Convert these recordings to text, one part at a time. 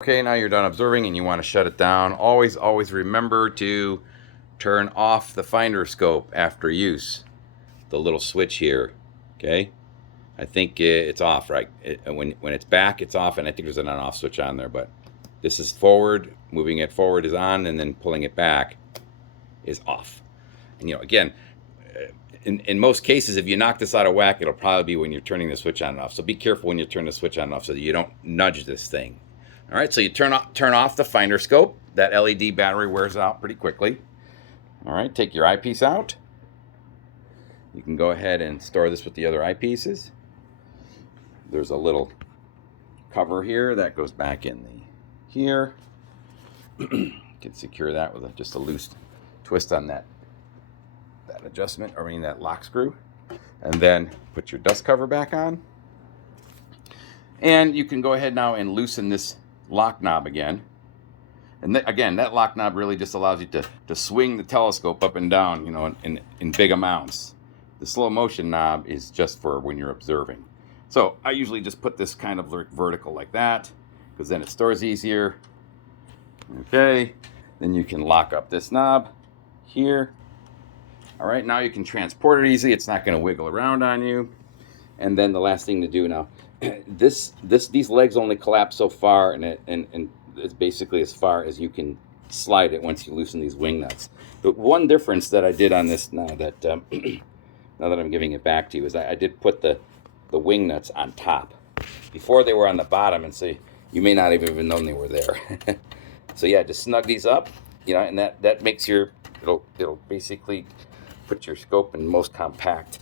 Okay, now you're done observing and you want to shut it down. Always remember to turn off the finder scope after use. The little switch here, okay? I think it's off, right? When it's back, it's off, and I think there's an on-off switch on there, but this is forward. Moving it forward is on, and then pulling it back is off. And, again, in most cases, if you knock this out of whack, it'll probably be when you're turning the switch on and off. So be careful when you turn the switch on and off so that you don't nudge this thing. All right, so you turn off the finder scope. That LED battery wears out pretty quickly. All right, take your eyepiece out. You can go ahead and store this with the other eyepieces. There's a little cover here that goes back in here. You can secure that with just a loose twist on that adjustment, that lock screw. And then put your dust cover back on. And you can go ahead now and loosen this lock knob again. And again, that lock knob really just allows you to swing the telescope up and down, in big amounts. The slow motion knob is just for when you're observing. So I usually just put this kind of vertical like that, because then it stores easier. Okay, then you can lock up this knob here. All right, now you can transport it easily. It's not going to wiggle around on you. And then the last thing to do now, these legs only collapse so far, and it's basically as far as you can slide it once you loosen these wing nuts. The one difference that I did on this now that now that I'm giving it back to you is I did put the wing nuts on top. Before they were on the bottom, and so you may not have even known they were there. So yeah, just snug these up, and that makes it'll basically put your scope in the most compact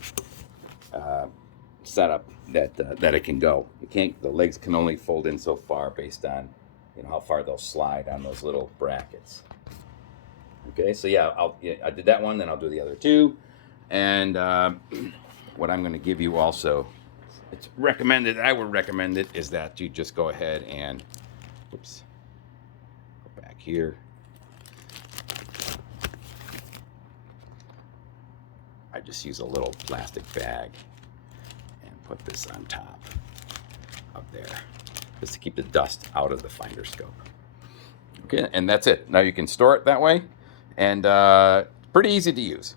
setup that it can go. The legs can only fold in so far based on how far they'll slide on those little brackets. Okay, so yeah, I did that one, then I'll do the other two. And what I'm going to give you also, it's recommended, I would recommend it, is that you just go ahead and, go back here. I just use a little plastic bag and put this on top up there, just to keep the dust out of the finder scope. Okay, and that's it. Now you can store it that way, and pretty easy to use.